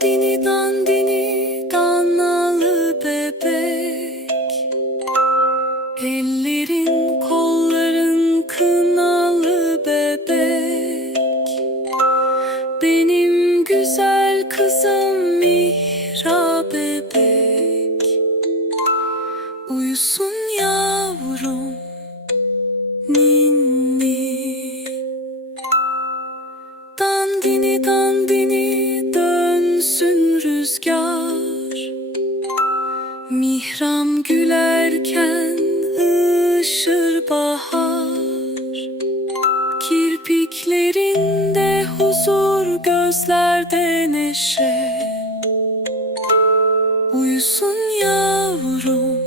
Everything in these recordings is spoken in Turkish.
Dandini dandini danalı bebek. Ellerin kolların kınalı bebek. Benim güzel kızım Mihra bebek. Uyusun rüzgar. Mihram gülerken ışır bahar. Kirpiklerinde huzur gözlerde neşe. Uyusun yavrum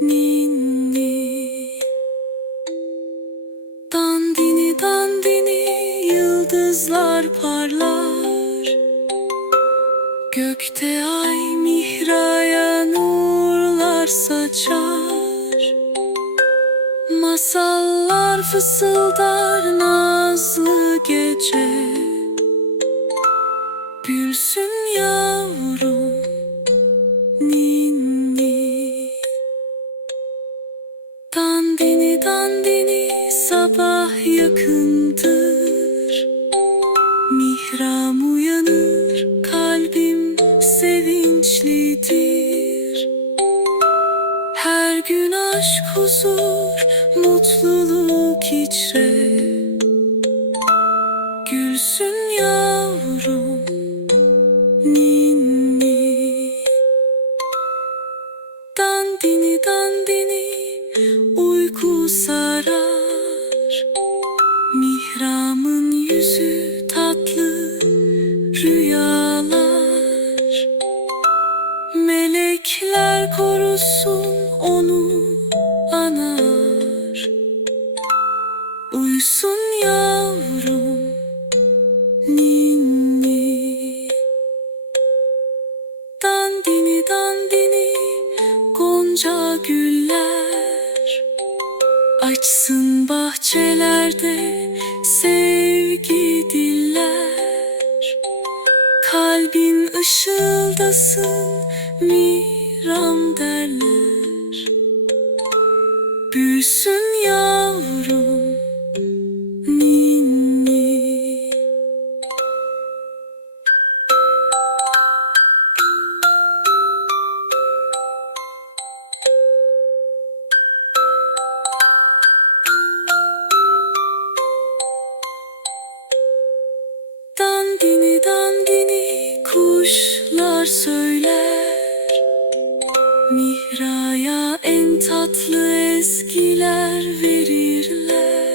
ninni. Dandini dandini yıldızlar parlar. Gökte ay mihraya nurlar saçar. Masallar fısıldar nazlı gece. Gülsün yavrum ninni. Dandini dandini sabah yakındır aşk huzur mutluluk Melekler korusun onu anar Uyusun yavrum ninni. Dandini dandini gonca güller. Açsın bahçelerde sevgi diller Kalbin ışıldasın miram derler. Büyüsün yavrum ninni. Dandini dandini kuşlar söyler Mihra'ya en tatlı eskiler verirler.